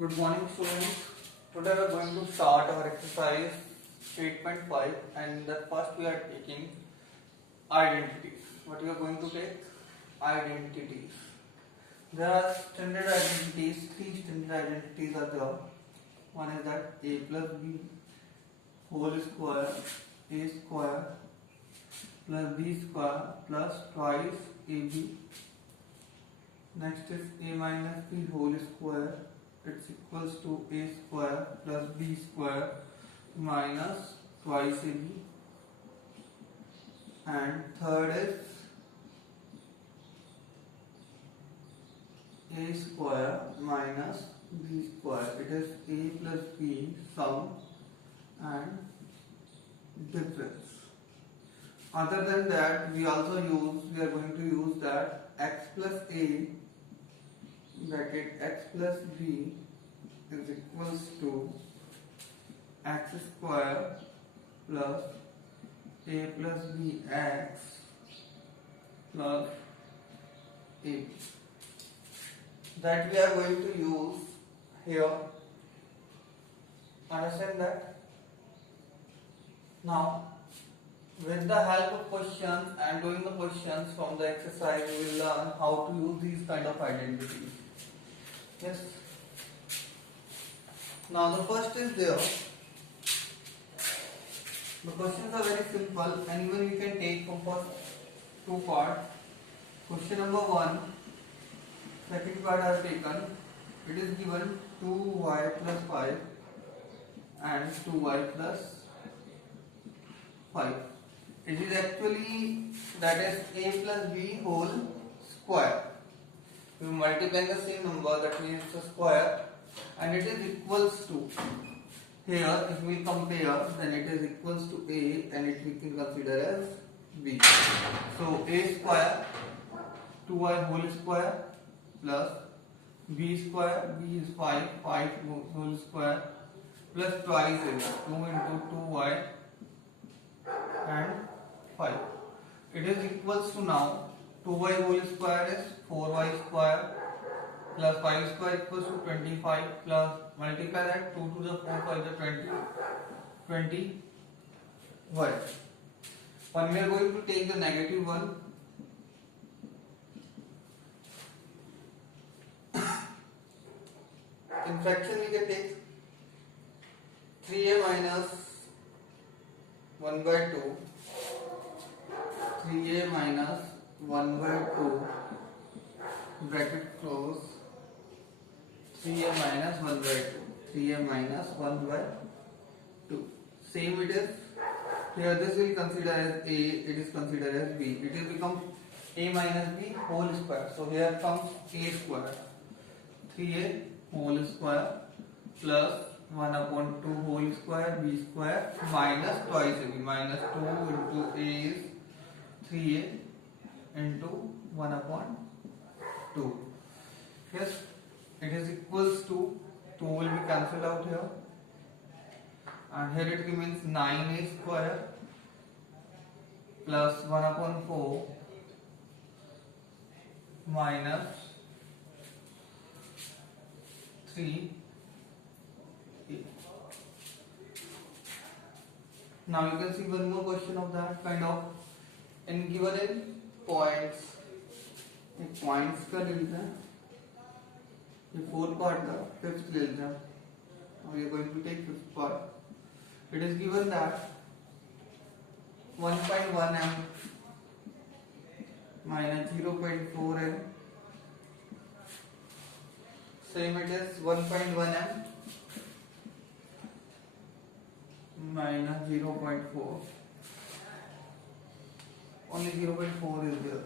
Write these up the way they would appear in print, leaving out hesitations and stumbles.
Good morning, students. Today we are going to start our exercise 8.5, and the first we are taking identities. What we are going to take? Identities. There are standard identities. Three standard identities are there. One is that a plus b whole square, a square plus b square plus twice ab. Next is a minus b whole square. It's equals to a square plus b square minus twice ab. And third is a square minus b square. It is a plus b sum and difference. Other than that, we are going to use that x plus a bracket x plus b is equals to x square plus a plus b x plus a. That we are going to use here. Understand that? Now, with the help of questions and doing the questions from the exercise, we will learn how to use these kind of identities. Yes. Now the first is there. The questions are very simple, and even you can take from first two parts. Question number 1, second part I have taken. It is given 2y plus 5 and 2y plus 5. It is actually that is a plus b whole square. We multiply the same number, that means the square, and it is equals to, here if we compare, then it is equals to a, and it we can consider as b. So a square 2y whole square plus b square, b is 5 whole square plus twice is 2 into 2y and 5. It is equals to, now 2y whole square is 4y square plus 5 square equals to 25 plus multiply that 2 to the 4 5 the 20 y. When we are going to take the negative one, in fraction we can take 3a minus 1 by 2, 3a minus 1 by 2 bracket close, 3a minus 1 by 2, 3a minus 1 by 2. Same it is here. This will consider as a, it is considered as b. It will become a minus b whole square. So here comes a square, 3a whole square plus 1 upon 2 whole square b square minus twice ab, minus 2 into a is 3a into 1 upon 2. Yes, it is equals to 2 will be cancelled out here, and here it remains 9a square plus 1 upon 4 minus 3. Now you can see one more question of that kind of, in given in points. एक points का ले लेते हैं, ये fourth part का fifth ले लेते हैं. Now we are going to take fifth part. It is given that 1.1 m minus 0.4 m. Same it is 1.1 m minus 0.4. Only 0.4 is there.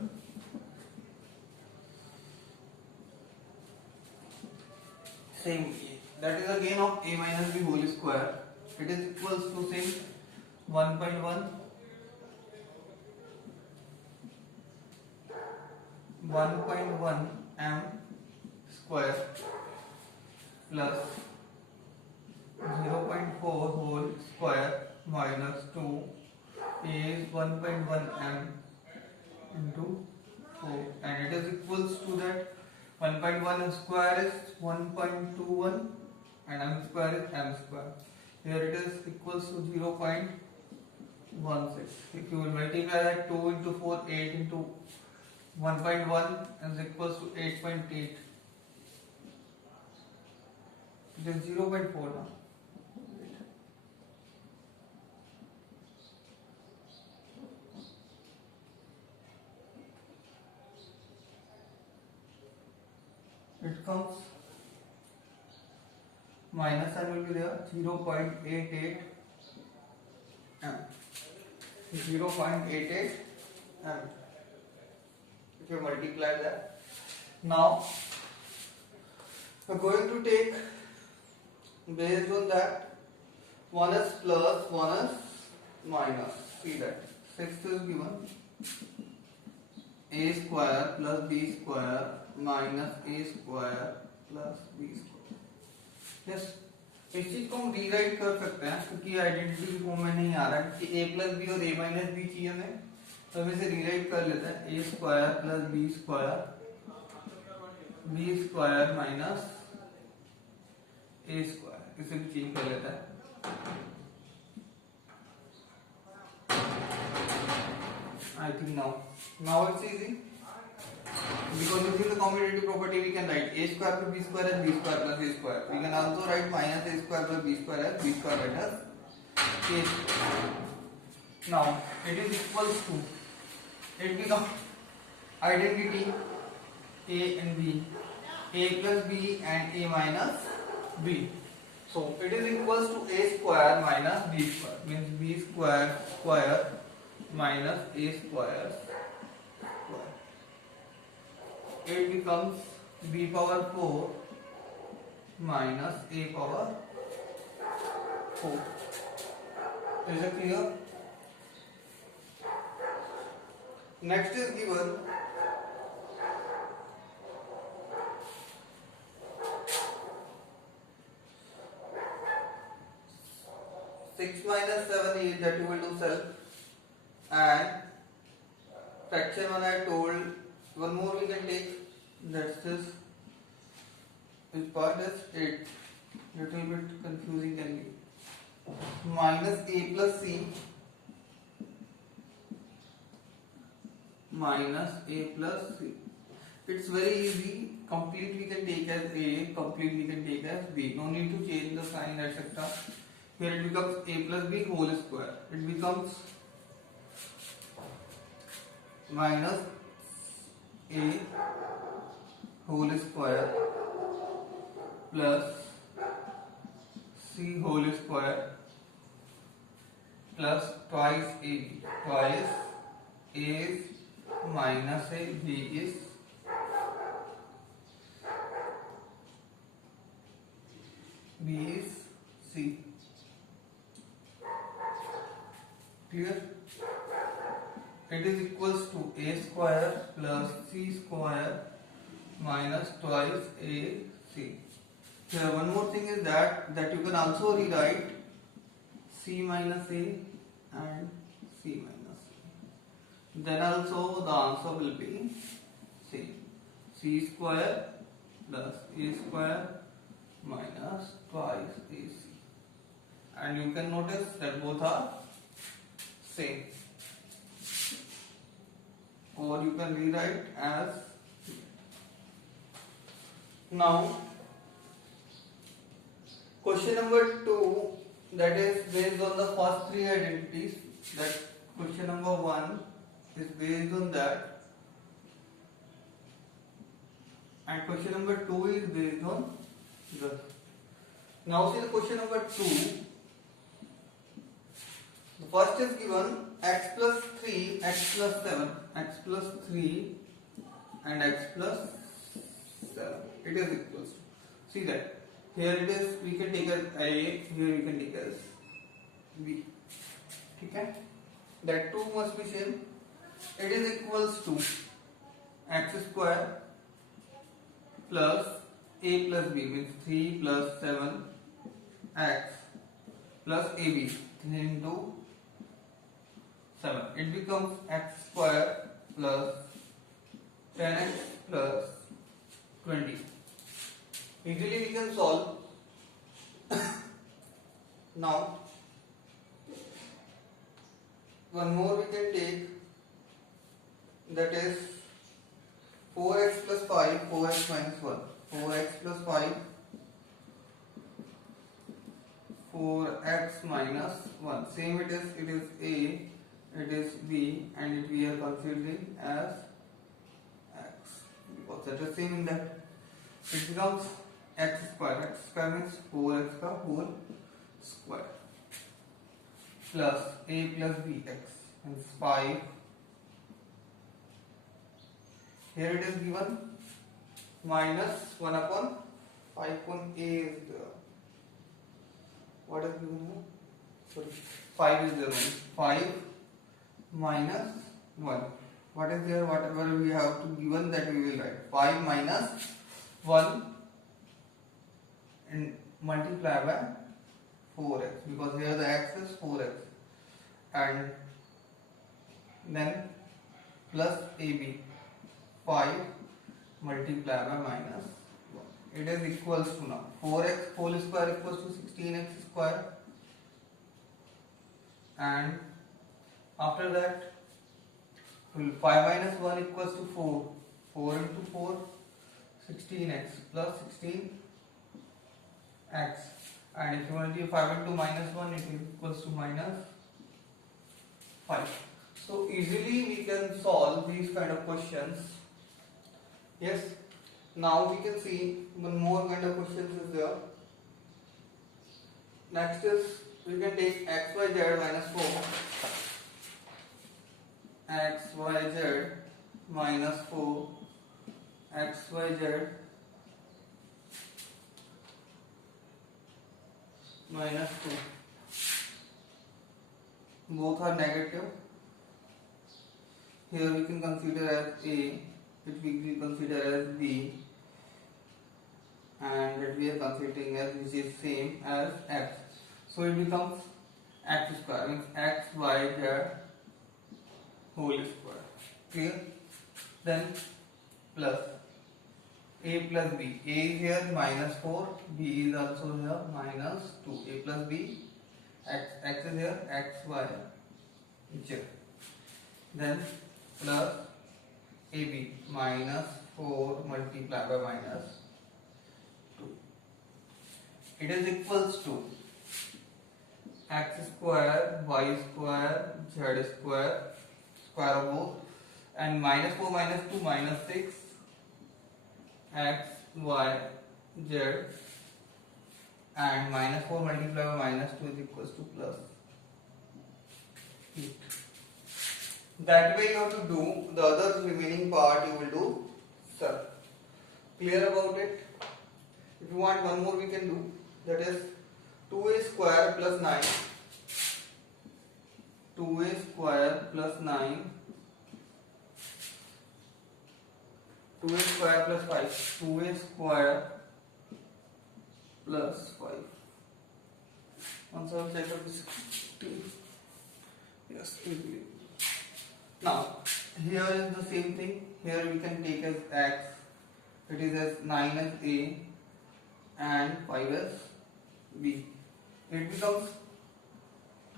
Same, that is again of a minus b whole square. It is equals to same 1.1 m square plus 0.4 whole square minus 2 is 1.1 m into 4, and it is equals to that 1.1 square is 1.21 and m square is m square. Here it is equals to 0.16. If you will multiply that 2 into 4, 8 into 1.1 is equals to 8.8. It is 0.4 now. It comes minus sign will be there, 0.88 m. 0.88 m. If you multiply that, now we are going to take, based on that, 1 is plus, 1 is minus. See that. Sixth is given a square plus b square minus a square plus b square. Yes, इस चीज को हम rewrite कर सकते हैं क्योंकि identity form में नहीं आ रहा है कि a प्लस बी और a माइनस बी चाहिए हमें, तो हम इसे रीराइट कर लेते हैं a square plus b square minus a square, इसे भी चेंज कर लेते हैं. I think now it's easy because using the commutative property we can write a square plus b square as b square plus a square. We can also write minus a square plus b square as b square minus a square. Now it is equals to, it becomes identity a and b, a plus b and a minus b. So it is equals to a square minus b square, means b square square minus a square square. It becomes b power 4 minus a power 4. Is it clear? Next is given 6 minus 7 is that you will do self, and fraction 1 I told, one more we can take, that's this, which part is 8, little bit confusing can be, minus a plus c minus a plus c. It's very easy, complete we can take as a, complete we can take as b, no need to change the sign etc. Here it becomes a plus b whole square, it becomes minus a whole square plus c whole square plus twice a, twice a is minus a, b is c. Clear? It is equals to a square plus c square minus twice a c. Here one more thing is that you can also rewrite c minus a and c minus a. Then also the answer will be same. C square plus a square minus twice ac. And you can notice that both are same. Or you can rewrite as, now question number 2, that is based on the first 3 identities, that question number 1 is based on that, and question number 2 is based on this. Now see the question number 2. The first is given x plus 3, x plus 7, x plus 3 and x plus 7. It is equals to, see that here it is, we can take as a, here we can take as b. Okay? That 2 must be same. It is equals to x square plus a plus b, means 3 plus 7 x plus ab, 3 into 7. It becomes x square plus 10x plus 20. Easily we can solve. Now one more we can take, that is 4x plus 5, 4x minus 1. 4x plus 5, 4x minus 1. Same it is A, it is B, and we are considering as x. Because that is same in that. It becomes x square. X square means 4x का whole square plus A plus B x and 5. Here it is given minus 1 upon 5 upon A is there. What is given here? Sorry, 5 is there only. 5 minus 1. What is there? Whatever we have to given, that we will write. 5 minus 1 and multiply by 4x, because here the x is 4x, and then plus AB 5 multiply by minus 1. It is equals to now 4x whole square equals to 16x square, and after that 5 minus 1 equals to 4. 4 into 4, 16x plus 16x, and if you multiply 5 into minus 1, it equals to minus 5. So easily we can solve these kind of questions. Yes. Now we can see one more kind of questions is there. Next is we can take x, y, z minus 4. X, y, z minus 4. X, y, z minus 2. Both are negative. Here we can consider as A, which we will consider as B, and that we are considering as which is same as x. So it becomes x square, means x, y, z whole square. Clear? Then plus A plus B. A is here minus 4, B is also here minus 2. A plus B, x is here, x, y, z. Then plus AB minus 4 multiplied by minus 2. It is equals to x square, y square, z square, square of both, and minus 4 minus 2 minus 6, x, y, z, and minus 4 multiplied by minus 2 is equals to plus 8. That way you have to do the other remaining part, you will do sir. Clear about it? If you want one more we can do, that is 2a square plus 9. 2a square plus 9. 2a square plus 5. 2a square plus 5. Once I will check out this. Yes, easily. Now, here is the same thing. Here we can take as x. It is as 9 as A and 5 as B. It becomes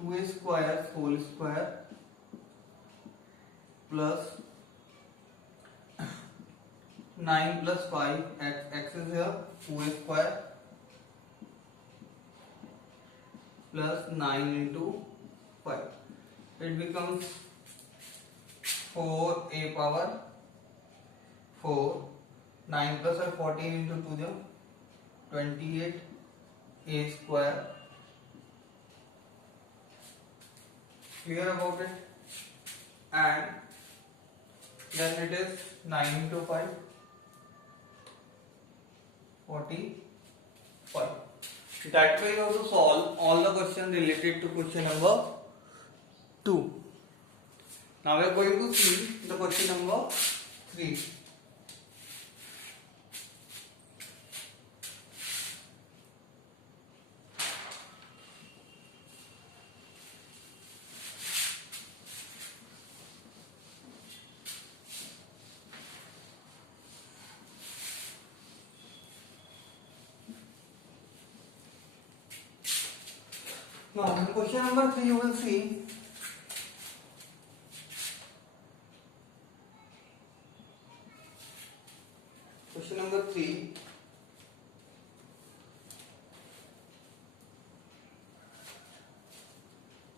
2a square whole square plus 9 plus 5, x is here 2a square plus 9 into 5. It becomes 4a power 4. 9 plus 5, 14 into 2 is 28 a square. Clear about it? And then it is 9 into 5, 45. That way you have to solve all the questions related to question number 2. Now we are going to see the question number 3. Now, in question number 3, you will see question number 3.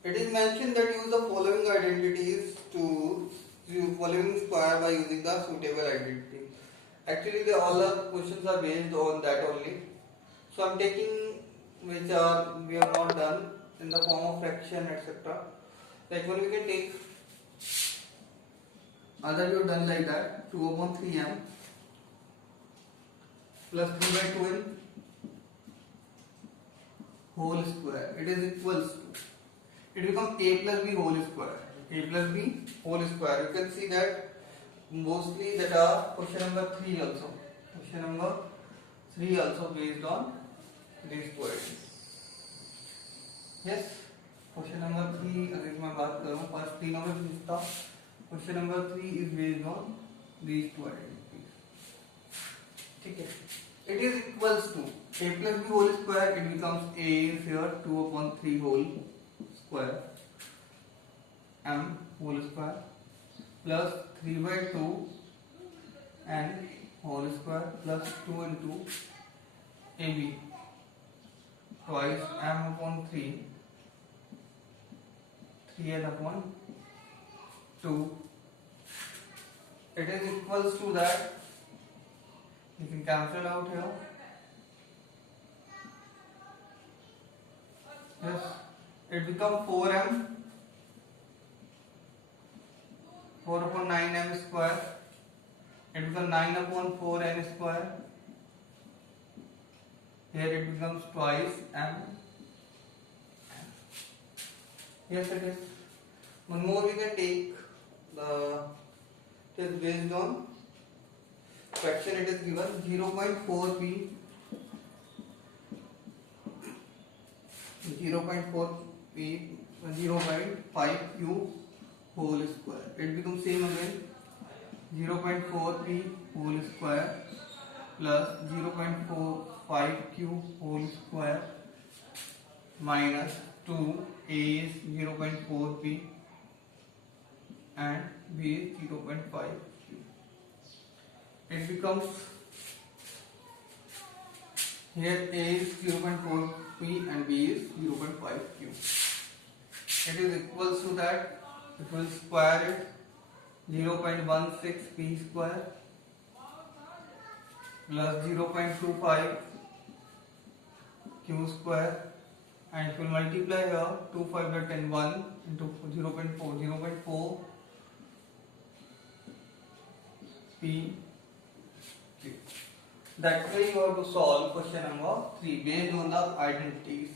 It is mentioned that use the following identities to following square by using the suitable identity. Actually, all the questions are based on that only. So, I am taking which are we have not done in the form of fraction, etc. Like when we can take other you have done like that 2 upon 3m plus 3 by 12 whole square. It is equals to, it becomes a plus b whole square. A plus b whole square. You can see that mostly that are question number 3 also. Question number 3 also based on these points. Yes. Question number 3 अगर मैं बात करूँ first तीनों में पूछता. Question number 3 is based on these two identities. ठीक है. It is equals to a plus b whole square. It becomes a is here 2 upon 3 whole square m whole square plus 3 by 2 n whole square plus 2 into ab twice m upon 3 3n upon 2. It is equals to that. You can cancel out here. Yes, it becomes 4m 4 upon 9m square. It becomes 9 upon 4n square. Here it becomes twice m. Yes, it is. One more we can take the, it is based on fraction. It is given 0.4p 0.4p 0.5q whole square. It becomes same again 0.4p whole square plus 0.45q whole square minus 2. A is 0.4p and B is 0.5q. It becomes here A is 0.4p and B is 0.5q. It is equals to that. It will square it 0.16p square plus 0.25 q square, and it will multiply here 2 5 that 10 1 into 0.4 p q. That way you have to solve question number 3 based on the identities,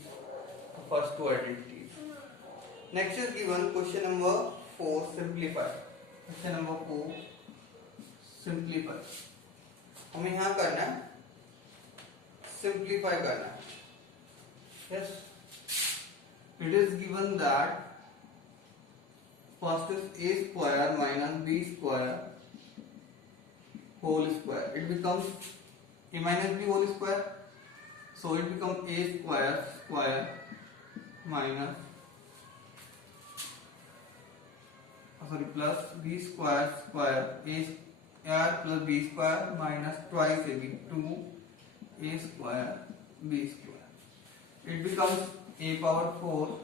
the first two identities. Next is given question number 4, simplify. Question number 4, simplify. हमें यहाँ करना है simplify करना है. Yes, it is given that first is a square minus b square whole square. It becomes a minus b whole square, so it becomes a square minus plus b square a plus b square minus twice ab 2 a square b square. It becomes a power 4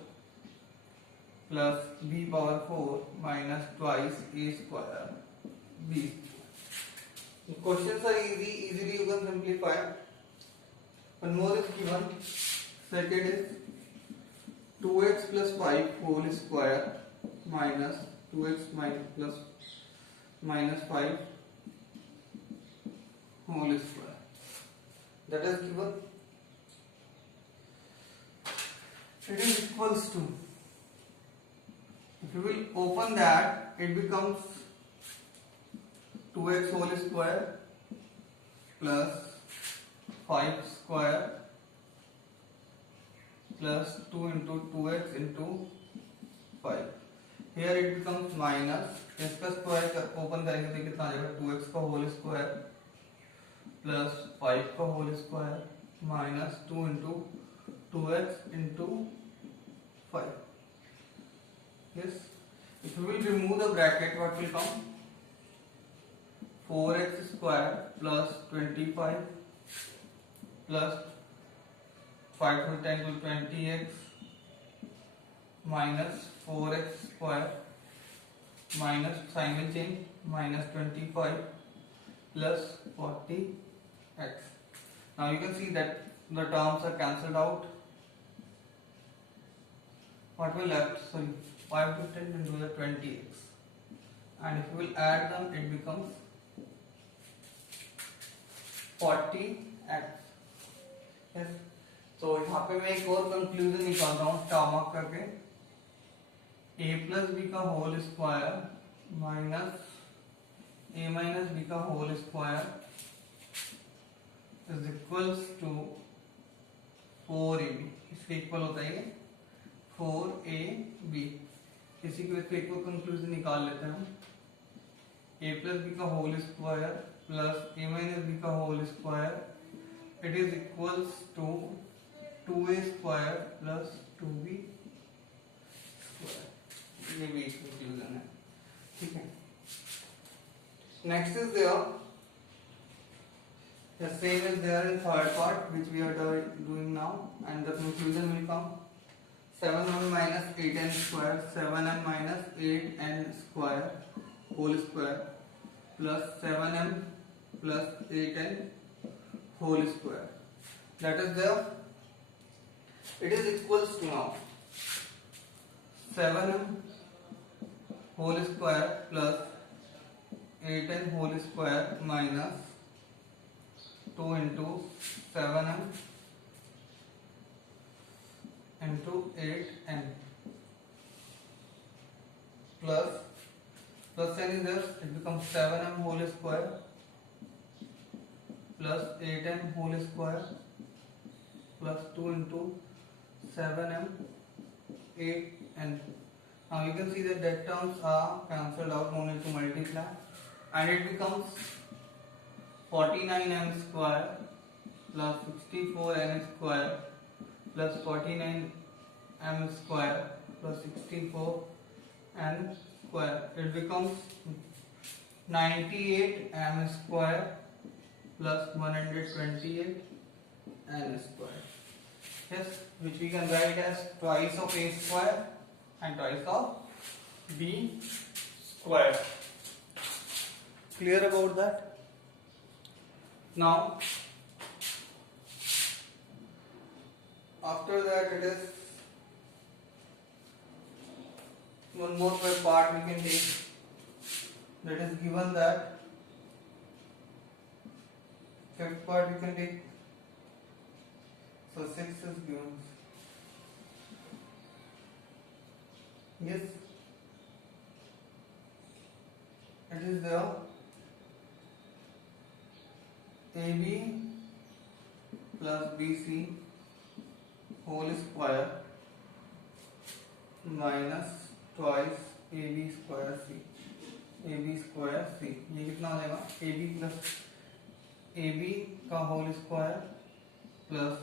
plus b power 4 minus twice a square b square. The questions are easily you can simplify. One more is given. Second is 2x plus 5 whole square minus 2x minus 5 whole square. That is given. It is equals to, if you will open that, it becomes 2x whole square plus 5 square plus 2 into 2x into 5. Here it becomes minus, इसका square open करेंगे तो कितना आ जाएगा 2x का whole square plus 5 का whole square minus 2 into 2x into 5. Yes. If we will remove the bracket, what will come? 4x square plus 25 plus 5 to 10 to 20x minus 4x square minus sign will change minus 25 plus 40x. Now you can see that the terms are cancelled out. What will left? Sorry, 5 to 10 into the 20x, and if you will add them, it becomes 40x. Yes. तो यहाँ पे मैं एक और conclusion निकाल रहा हूँ star mark करके, a प्लस बी का whole square minus a minus B का whole square is equals to 4ab. इसके इक्वल होता है ये 4ab. इसी को एक और कंक्लूजन निकाल लेते हैं हम. a प्लस बी का whole square plus a minus B का whole square it is equals to 2a square plus 2b square. ये भी एक कंक्लूजन है. ठीक है. Next is there the same is there in third part which we are doing now, and the conclusion will come 7n minus 8n square, 7n minus 8n square whole square plus 7m plus 8n whole square. That is there. It is equals to now 7m whole square plus 8n whole square minus 2 into 7m into 8n plus n is there, it becomes 7m whole square plus 8m whole square plus 2 into 7m 8n. Now you can see that terms are cancelled out, no need to multiply, and it becomes 49m square plus 64n square plus 49m square plus 64n square. It becomes 98m square plus 128n square. Yes, which we can write as twice of a square and twice of b square. Clear about that? Now, after that, it is one more part we can take. That is given that fifth part we can take. So 6 is given. Yes, it is there. AB plus BC whole square minus twice AB square C. AB square C. ये कितना हो जाएगा? AB plus AB का whole square plus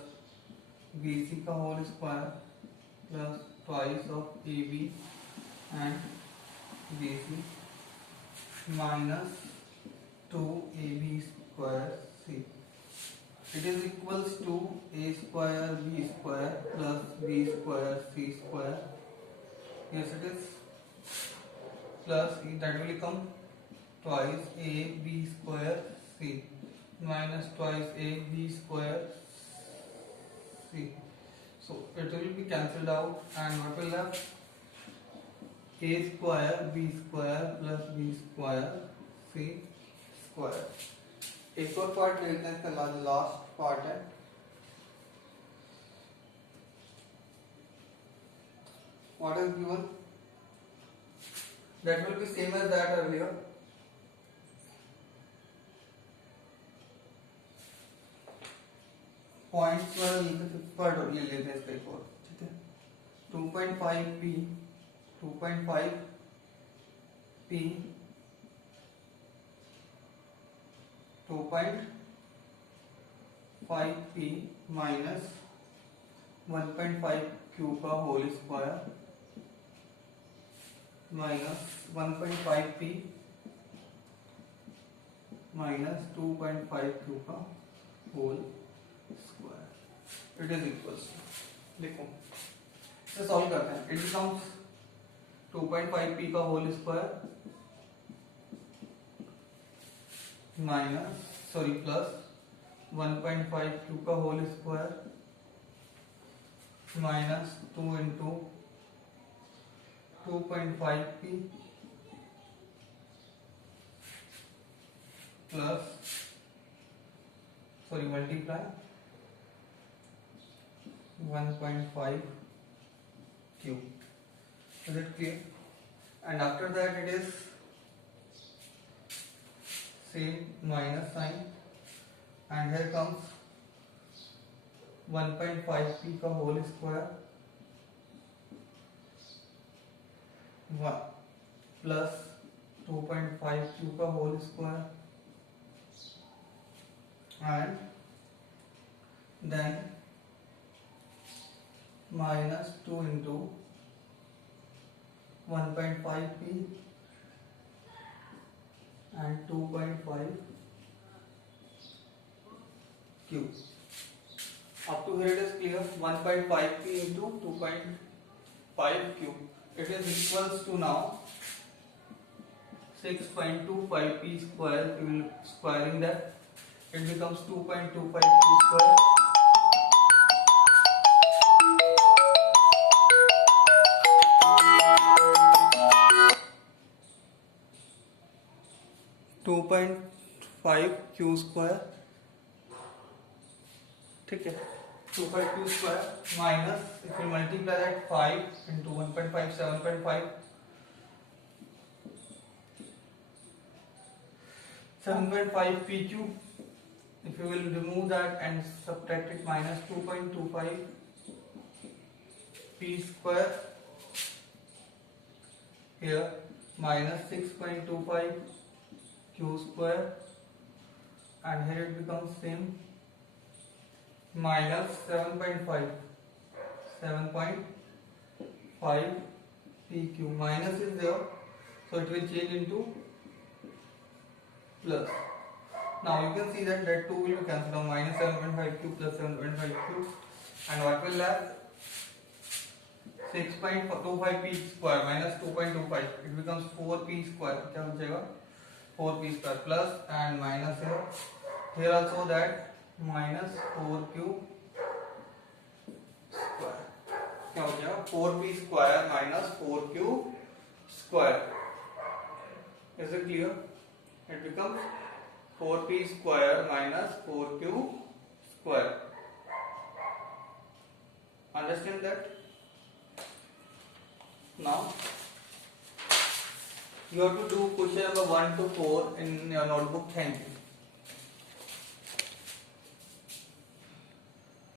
BC का whole square plus twice of AB and BC minus 2AB square C. It is equals to a square b square plus b square c square. Yes, it is. Plus that will become twice a b square c minus twice a b square c. So it will be cancelled out, and what will left? A square b square plus b square c square. एक और part देखते हैं, इसका last part है. What is given? That will be same as that earlier. Points पर ले लेते हैं इसका एक और. ठीक है. 2.5p 2.5p 2.5p minus 1.5 q का होल स्क्वायर माइनस 1.5 p माइनस 2.5 q का whole square, it is equals to, देखो इसे सॉल्व करते हैं। इट बिकम्स 2.5 p का whole square minus plus 1.5 q का whole square minus 2 into 2.5 p plus multiply 1.5 q. Is it clear? And after that it is same minus sign, and here comes 1.5 p का whole square 1 plus 2.5 q का whole square and then minus 2 into 1.5 p and 2.5 q. Up to here it is clear. 1.5 p into 2.5 q. It is equals to now 6.25 p square. We will squaring that. It becomes 2.25 q square. 2.5 q square, ठीक है, 2.5 q square minus if you multiply that 5 into 1.5 7.5 pq. If you will remove that and subtract it, minus 2.25 p square here minus 6.25 q square, and here it becomes same minus 7.5 pq. Minus is there, so it will change into plus. Now you can see that 2 will be cancelled out, minus 7.5 q plus 7.5 q, and what will left? 6.25 p square minus 2.25, it becomes 4 p square. क्या हो जाएगा? 4 p square plus and minus here also that minus 4 q square. क्या हो जाएगा? 4 p square minus 4 q square. Is it clear? It becomes 4p square minus 4q square. Understand that? Now you have to do question number 1 to 4 in your notebook. Thank you.